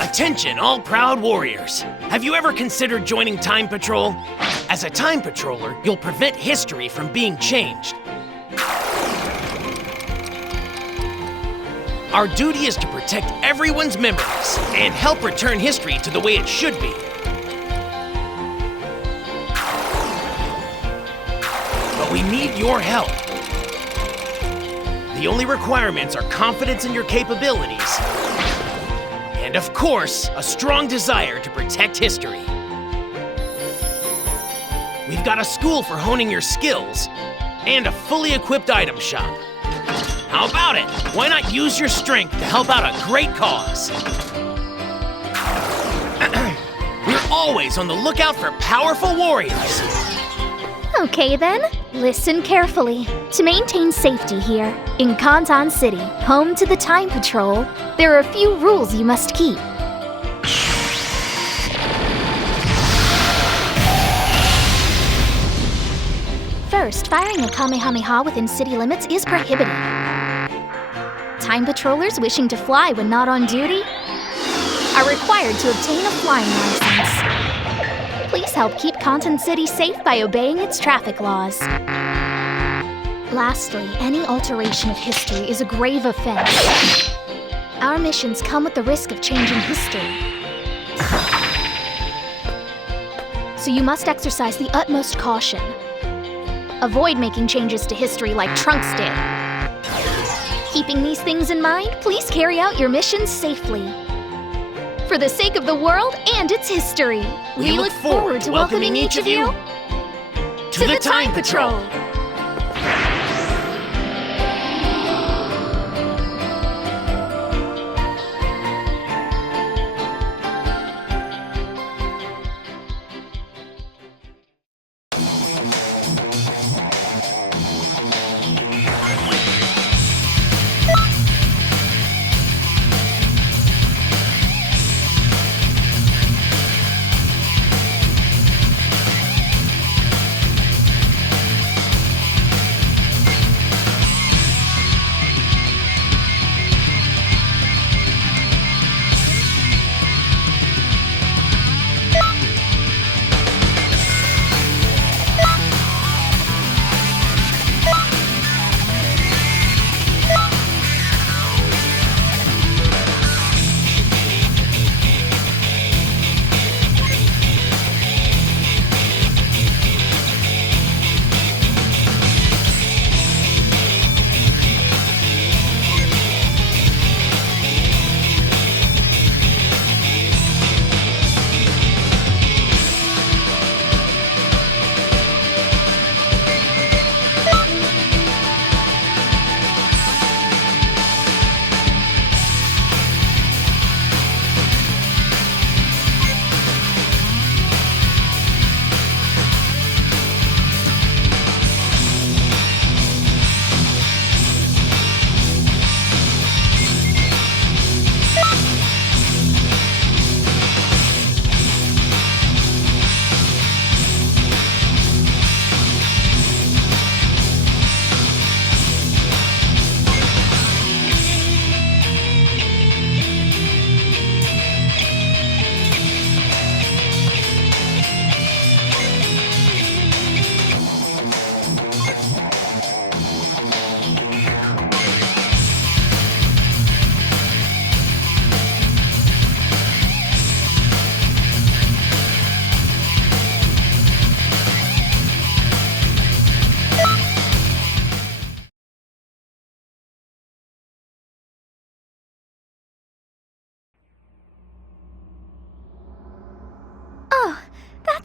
Attention, all proud warriors! Have you ever considered joining Time Patrol? As a Time Patroller, you'll prevent history from being changed. Our duty is to protect everyone's memories and help return history to the way it should be. But we need your help. The only requirements are confidence in your capabilities and, of course, a strong desire to protect history. We've got a school for honing your skills and a fully equipped item shop. How about it? Why not use your strength to help out a great cause? We're always on the lookout for powerful warriors. Okay then, listen carefully. To maintain safety here, in Conton City, home to the Time Patrol, there are a few rules you must keep. First, firing a Kamehameha within city limits is prohibited. Time Patrollers wishing to fly when not on duty are required to obtain a flying license. Please help keep Conton City safe by obeying its traffic laws. Lastly, any alteration of history is a grave offense. Our missions come with the risk of changing history. So you must exercise the utmost caution. Avoid making changes to history like Trunks did. Keeping these things in mind, please carry out your missions safely. For the sake of the world and its history, we look forward to welcoming each of you to the Time Patrol!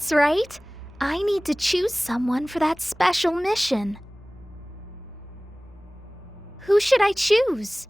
That's right. I need to choose someone for that special mission. Who should I choose?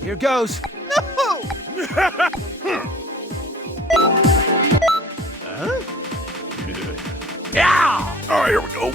Here goes. No! Yeah! All right, here we go.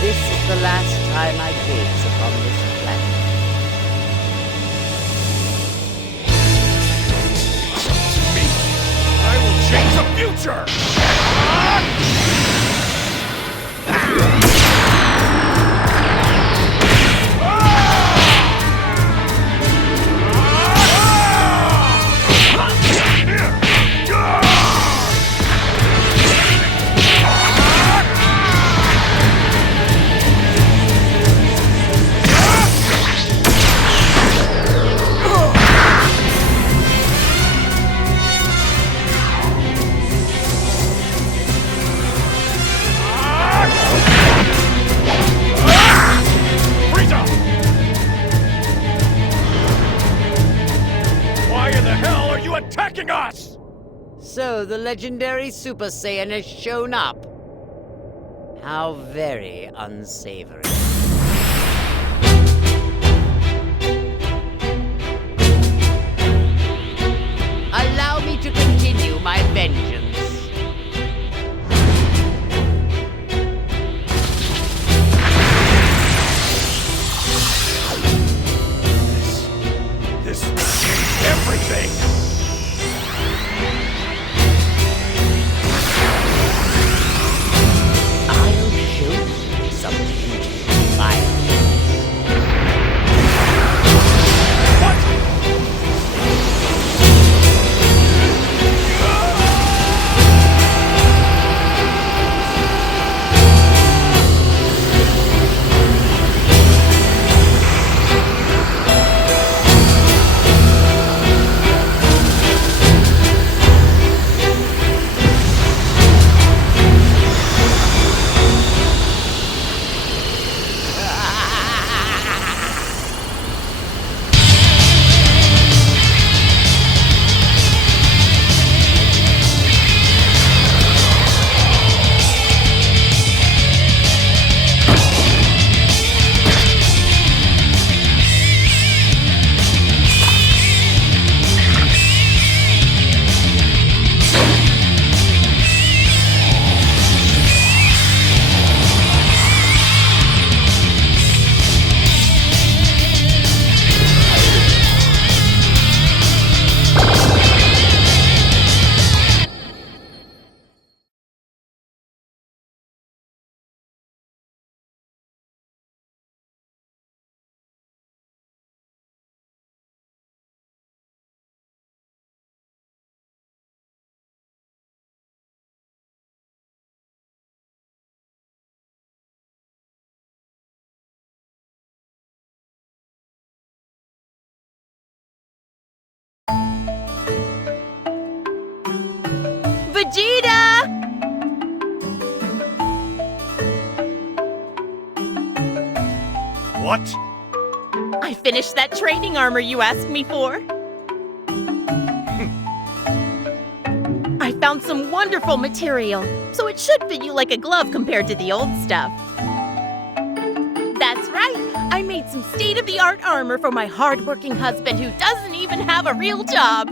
This is the last time I gaze upon this planet. I will change the future! Attacking us! So the legendary Super Saiyan has shown up. How very unsavory. Allow me to continue my vengeance. This will change everything! I'll show you some beautiful fire. Vegeta! What? I finished that training armor you asked me for. I found some wonderful material, so it should fit you like a glove compared to the old stuff. That's right, I made some state-of-the-art armor for my hard-working husband who doesn't even have a real job.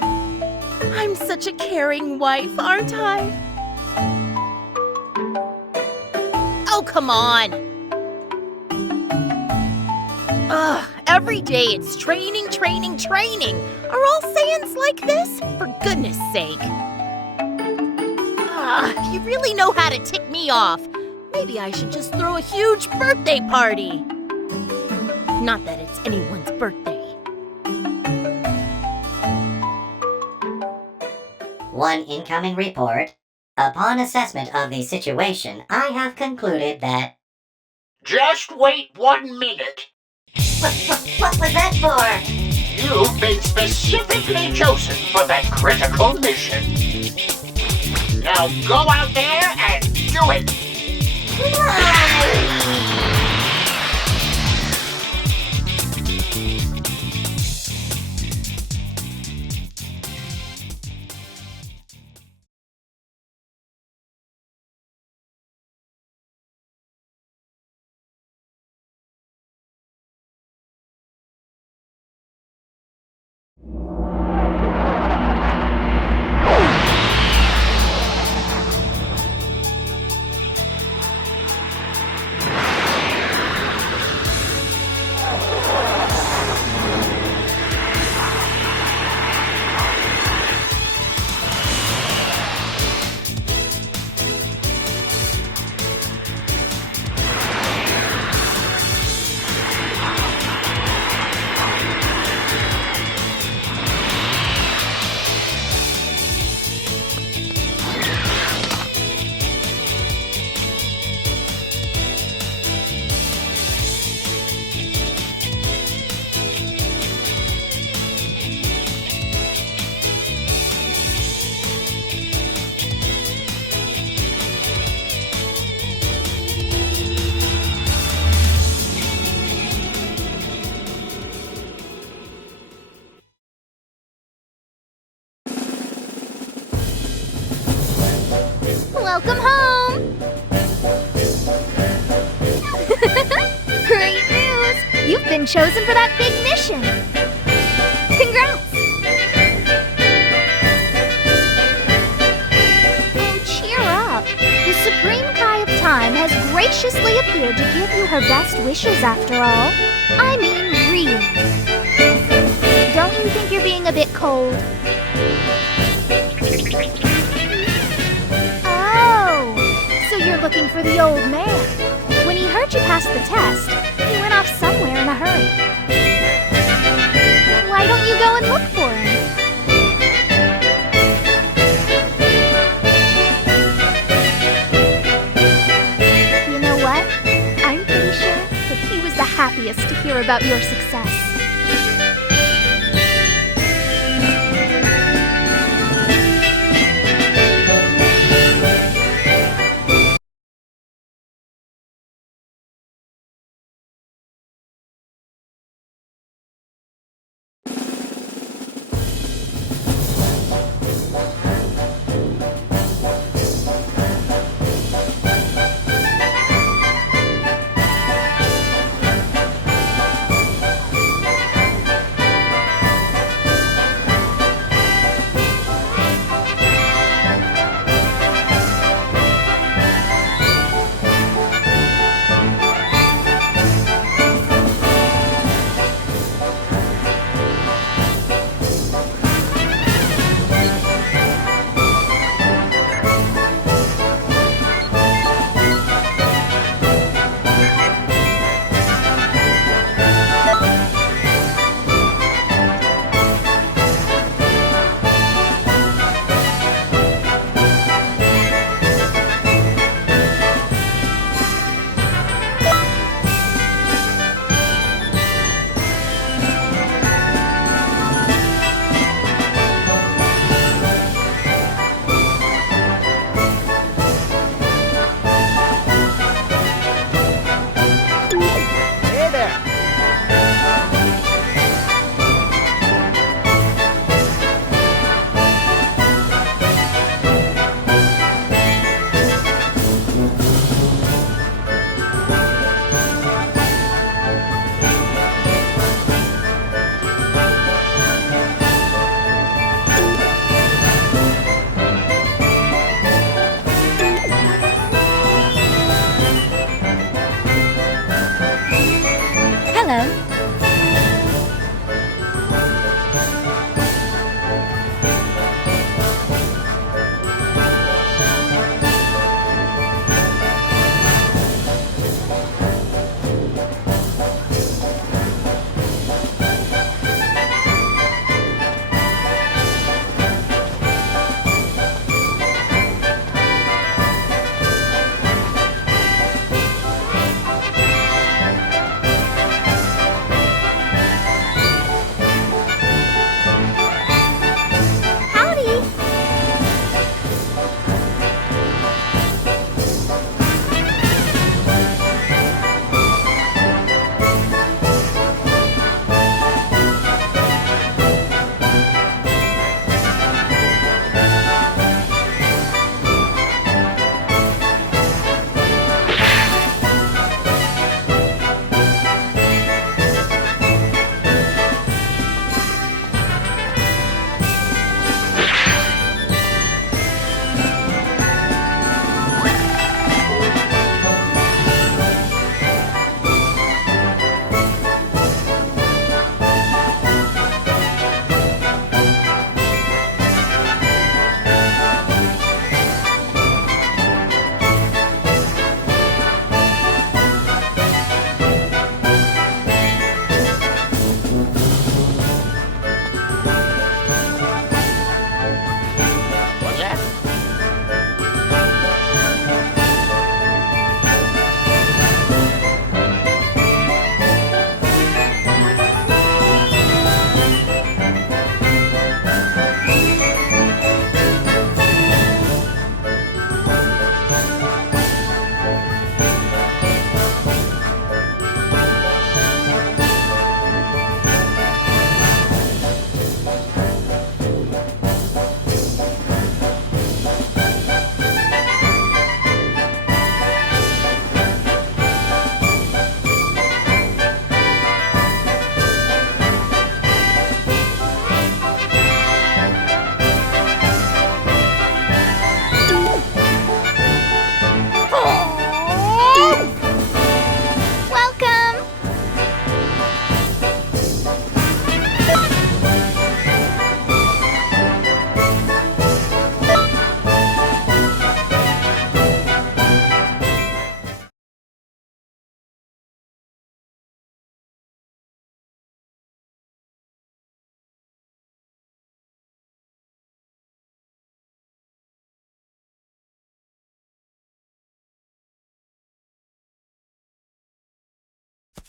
I'm such a caring wife, aren't I? Oh, come on. Ugh, every day it's training, training, training. Are all Saiyans like this? For goodness sake. Ugh, you really know how to tick me off. Maybe I should just throw a huge birthday party. Not that it's anyone's birthday. One incoming report. Upon assessment of the situation, I have concluded that... Just wait 1 minute. What was that for? You've been specifically chosen for that critical mission. Now go out there and do it. Welcome home! Great news! You've been chosen for that big mission! Congrats! Oh, cheer up! The Supreme Cry of Time has graciously appeared to give you her best wishes after all. I mean, really. Don't you think you're being a bit cold? You're looking for the old man. When he heard you pass the test, he went off somewhere in a hurry. Why don't you go and look for him? You know what? I'm pretty sure that he was the happiest to hear about your success.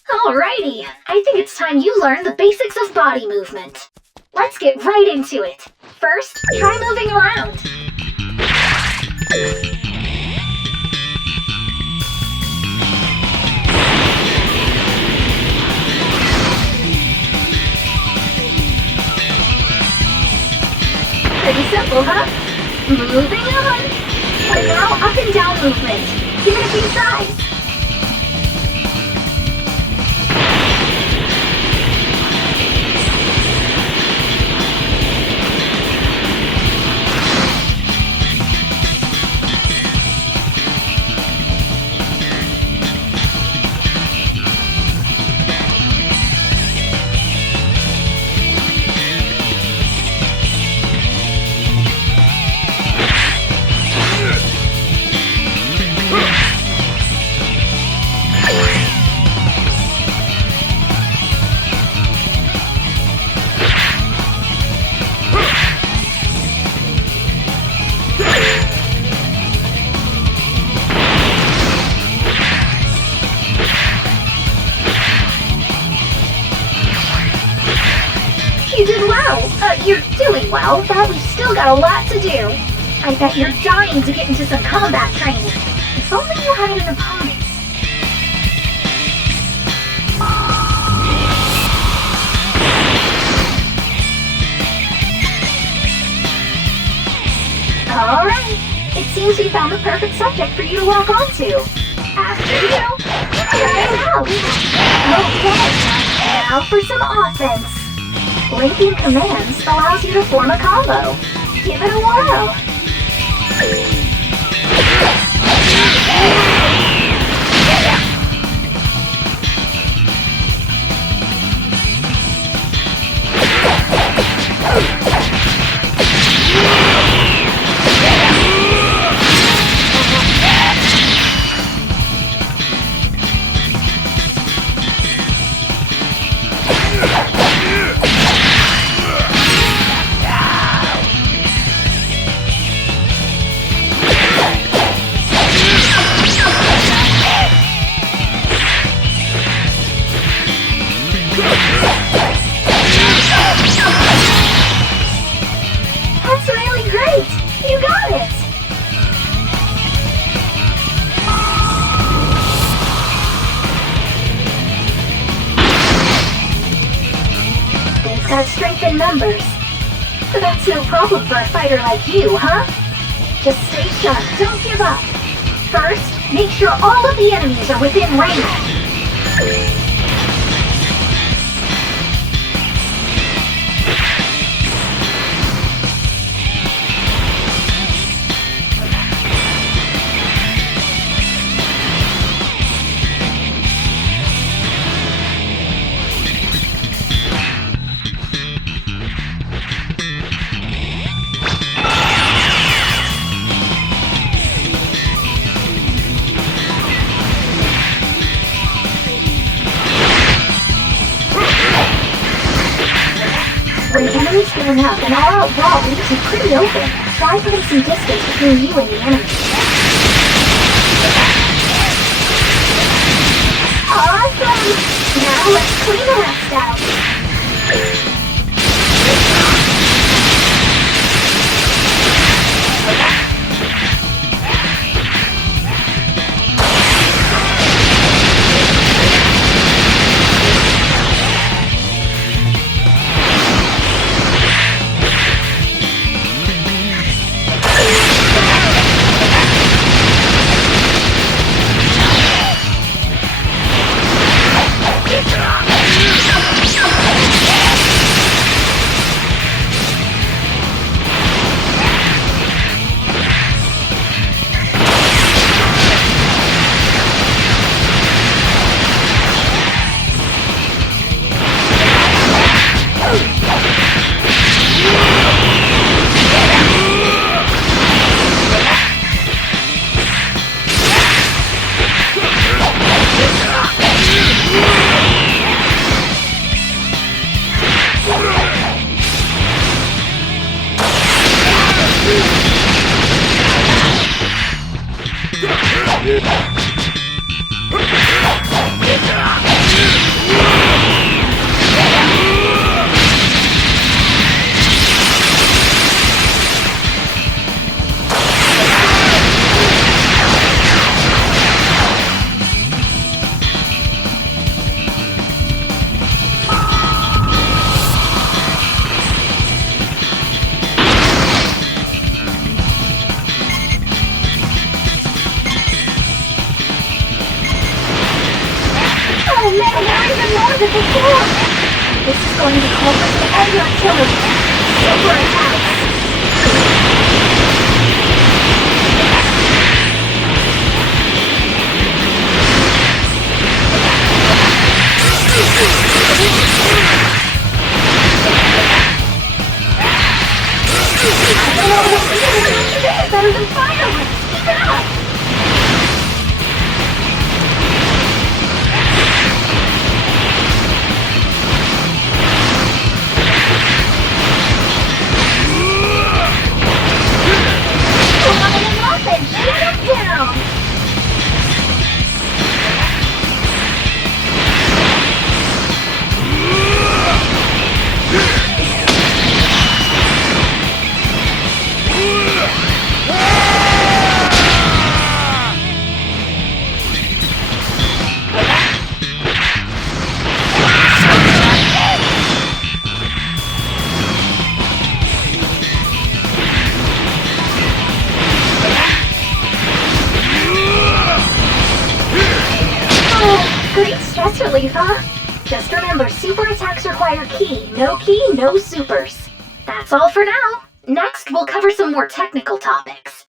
Alrighty, I think it's time you learn the basics of body movement. Let's get right into it. First, try moving around. Pretty simple, huh? Moving on. And now up and down movement. Give it a few tries. You did well. You're doing well, but we've still got a lot to do. I bet you're dying to get into some combat training. If only you had an opponent. Alright. It seems we found the perfect subject for you to lock onto. After you. Try it out. Okay. Now for some offense. Linking commands allows you to form a combo. Give it a whirl. That's really great! You got it! They've got strength in numbers. But that's no problem for a fighter like you, huh? Just stay sharp, don't give up. First, make sure all of the enemies are within range. When enemies going up, an all-out wall leaves you pretty open. Try putting some distance between you and the enemy. Awesome! Now let's clean the rest out. Oh man, they're even more than before! This is going to call for some heavy artillery. Super attacks! Better than fireworks! Keep it up! Nothing! Shut it down! Great stress relief, huh? Just remember, super attacks require key, no supers. That's all for now. Next, we'll cover some more technical topics.